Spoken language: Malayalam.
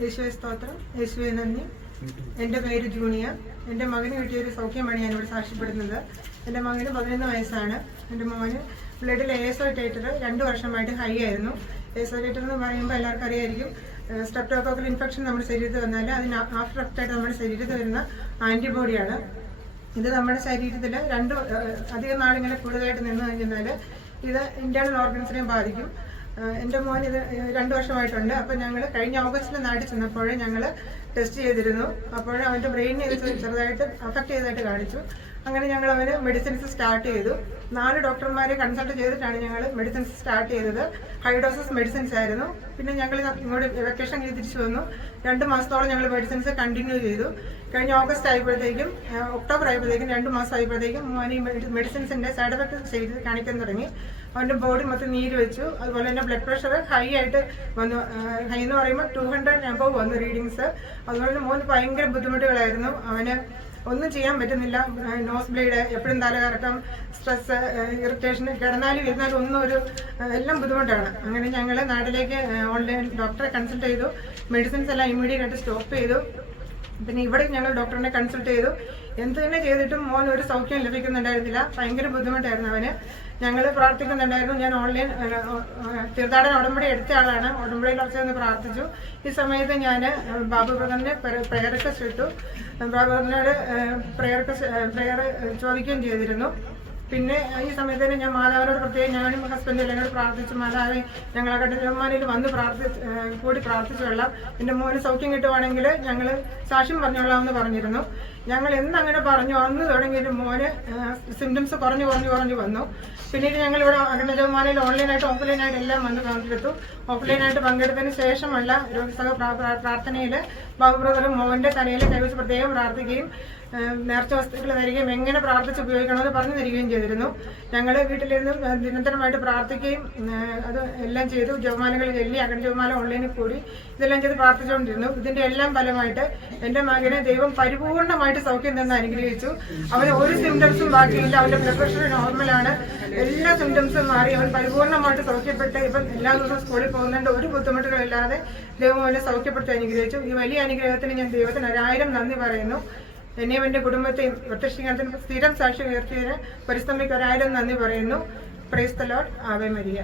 യേശുവെ സ്തോത്രം, യേശുവെ നന്ദി. എൻ്റെ പേര് ജൂണിയ. എൻ്റെ മകന് കിട്ടിയൊരു സൗഖ്യമാണ് ഞാനിവിടെ സാക്ഷ്യപ്പെടുന്നത്. എൻ്റെ മകന് 11 വയസ്സാണ്. എൻ്റെ മോന് ബ്ലഡിൽ ASO ടൈറ്റർ 2 വർഷമായിട്ട് ഹൈ ആയിരുന്നു. ASO ടൈറ്റർ എന്ന് പറയുമ്പോൾ എല്ലാവർക്കും അറിയായിരിക്കും, സ്ട്രെപ്റ്റോകോക്കൽ ഇൻഫെക്ഷൻ നമ്മുടെ ശരീരത്തിൽ വന്നാൽ അതിന് ആഫ്റ്റർ എഫക്റ്റായിട്ട് നമ്മുടെ ശരീരത്തിൽ വരുന്ന ആൻറ്റിബോഡിയാണ്. ഇത് നമ്മുടെ ശരീരത്തിൽ അധികം നാളിങ്ങനെ കൂടുതലായിട്ട് നിന്ന് കഴിഞ്ഞാൽ ഇത് ഇന്റേണൽ ഓർഗൻസിനെ ബാധിക്കും. എൻ്റെ മോൻ ഇത് 2 വർഷമായിട്ടുണ്ട്. അപ്പോൾ ഞങ്ങൾ കഴിഞ്ഞ ഓഗസ്റ്റിൽ നാട്ടിൽ ചെന്നപ്പോൾ ഞങ്ങൾ ടെസ്റ്റ് ചെയ്തിരുന്നു. അപ്പോൾ അവൻ്റെ ബ്രെയിനിനെ ഇത് ചെറുതായിട്ട് അഫക്റ്റ് ചെയ്തതായിട്ട് കാണിച്ചു. അങ്ങനെ ഞങ്ങൾ അവന് മെഡിസിൻസ് സ്റ്റാർട്ട് ചെയ്തു. 4 ഡോക്ടർമാരെ കൺസൾട്ട് ചെയ്തിട്ടാണ് ഞങ്ങൾ മെഡിസിൻസ് സ്റ്റാർട്ട് ചെയ്തത്. ഹൈ ഡോസസ് മെഡിസിൻസ് ആയിരുന്നു. പിന്നെ ഞങ്ങൾ ഇങ്ങോട്ട് വെക്കേഷൻ കഴിഞ്ഞ് തിരിച്ചു വന്നു. 2 മാസത്തോളം ഞങ്ങൾ മെഡിസിൻസ് കണ്ടിന്യൂ ചെയ്തു. കഴിഞ്ഞ ഓഗസ്റ്റ് ആയപ്പോഴത്തേക്കും, ഒക്ടോബർ ആയപ്പോഴത്തേക്കും 2 മാസം ആയപ്പോഴത്തേക്കും മോൻ ഈ മെഡിസിൻസിൻ്റെ സൈഡ് എഫക്ട് ചെയ്ത് കാണിക്കാൻ തുടങ്ങി. അവൻ്റെ ബോഡി മൊത്തം നീര് വെച്ചു. അതുപോലെ തന്നെ ബ്ലഡ് പ്രഷർ ഹൈ ആയിട്ട് വന്നു. ഹൈ എന്ന് പറയുമ്പോൾ 200 above വന്നു റീഡിങ്സ്. അതുപോലെ തന്നെ മോന് ഭയങ്കര ബുദ്ധിമുട്ടുകളായിരുന്നു. അവന് ഒന്നും ചെയ്യാൻ പറ്റുന്നില്ല. നോസ് ബ്ലീഡ്, എപ്പോഴും തലകറക്കം, സ്ട്രെസ്, ഇറിറ്റേഷൻ, കിടന്നാലും ഇരുന്നാലും എല്ലാം ബുദ്ധിമുട്ടാണ്. അങ്ങനെ ഞങ്ങൾ നാട്ടിലേക്ക് ഓൺലൈൻ ഡോക്ടറെ കൺസൾട്ട് ചെയ്തു. മെഡിസിൻസ് എല്ലാം ഇമ്മീഡിയറ്റ് ആയിട്ട് സ്റ്റോപ്പ് ചെയ്തു. പിന്നെ ഇവിടെ ഞങ്ങൾ ഡോക്ടറിനെ കൺസൾട്ട് ചെയ്തു. എന്ത് തന്നെ ചെയ്തിട്ടും മോൻ ഒരു സൗഖ്യം ലഭിക്കുന്നുണ്ടായിരുന്നില്ല. ഭയങ്കര ബുദ്ധിമുട്ടായിരുന്നു അവന്. ഞങ്ങൾ പ്രാർത്ഥിക്കുന്നുണ്ടായിരുന്നു. ഞാൻ ഓൺലൈൻ തീർത്ഥാടന ഉടമ്പടി എടുത്ത ആളാണ്. ഉടമ്പടിയിൽ കുറച്ചൊന്ന് പ്രാർത്ഥിച്ചു. ഈ സമയത്ത് ഞാൻ ബാബു ബ്രദറിന് പ്രയർ റിക്വസ്റ്റ് ഇട്ടു. ബാബു ബ്രദറിനോട് പ്രയർ ചോദിക്കുകയും ചെയ്തിരുന്നു. പിന്നെ ഈ സമയത്ത് തന്നെ ഞാൻ മാതാവിനോട് പ്രത്യേകം ഞാനും ഹസ്ബൻഡും എന്നോട് പ്രാർത്ഥിച്ചു. മാതാവ് ഞങ്ങൾ കടൽമാലയിൽ വന്ന് കൂടി പ്രാർത്ഥിച്ചുകൊള്ളാം. എൻ്റെ മോന് സൗഖ്യം കിട്ടുവാണെങ്കിൽ ഞങ്ങൾ സാക്ഷ്യം പറഞ്ഞോളാം എന്ന് പറഞ്ഞിരുന്നു. ഞങ്ങൾ എന്നങ്ങനെ പറഞ്ഞു അന്ന് തുടങ്ങിയിട്ട് മോന് സിംറ്റംസ് കുറഞ്ഞു വന്നു. പിന്നീട് ഞങ്ങളിവിടെ അഖണ്ഡജപമാലയിൽ ഓൺലൈനായിട്ട് ഓഫ്ലൈനായിട്ട് എല്ലാം വന്ന് പങ്കെടുത്തു. ഓഫ്ലൈനായിട്ട് പങ്കെടുത്തതിന് ശേഷമല്ല രോഗസഹ പ്രാർത്ഥനയിൽ ബാബു ബ്രദറും മോൻ്റെ തലയിൽ കൈവച്ച് പ്രത്യേകം പ്രാർത്ഥിക്കുകയും നേർച്ച വസ്തുക്കൾ തരികയും എങ്ങനെ പ്രാർത്ഥിച്ച് ഉപയോഗിക്കണമെന്ന് പറഞ്ഞു തരികയും ചെയ്തിരുന്നു. ഞങ്ങൾ വീട്ടിലിരുന്ന് നിരന്തരമായിട്ട് പ്രാർത്ഥിക്കുകയും അത് എല്ലാം ചെയ്തു. ജപമാലകൾ ചൊല്ലി, അഖണ്ഡജപമാല ഓൺലൈനിൽ കൂടി ഇതെല്ലാം ചെയ്ത് പ്രാർത്ഥിച്ചുകൊണ്ടിരുന്നു. ഇതിൻ്റെ എല്ലാം ഫലമായിട്ട് എൻ്റെ മകനെ ദൈവം പരിപൂർണമായിട്ട് സൗഖ്യം തന്നെ അനുഗ്രഹിച്ചു. അവന് ഒരു സിംറ്റംസും ബാക്കിയില്ല. അവൻ്റെ ബ്ലഡ് പ്രഷർ നോർമലാണ്. എല്ലാ സിംറ്റംസും മാറി അവൻ പരിപൂർണമായിട്ട് സൗഖ്യപ്പെട്ട് ഇപ്പം എല്ലാ ദിവസവും സ്കൂളിൽ പോകുന്നുണ്ട്. ഒരു ബുദ്ധിമുട്ടുകളില്ലാതെ ദൈവം അവനെ സൗഖ്യപ്പെടുത്തി അനുഗ്രഹിച്ചു. ഈ വലിയ അനുഗ്രഹത്തിന് ഞാൻ ദൈവത്തിന് 1000 നന്ദി പറയുന്നു. എന്നെയും എൻ്റെ കുടുംബത്തെയും പ്രത്യക്ഷീകരണത്തിന് സ്ഥിരം സാക്ഷി ഉയർത്തിയതിന് പരിശ്രമിക്ക് 1000 നന്ദി പറയുന്നു. Praise the Lord. Ave Maria.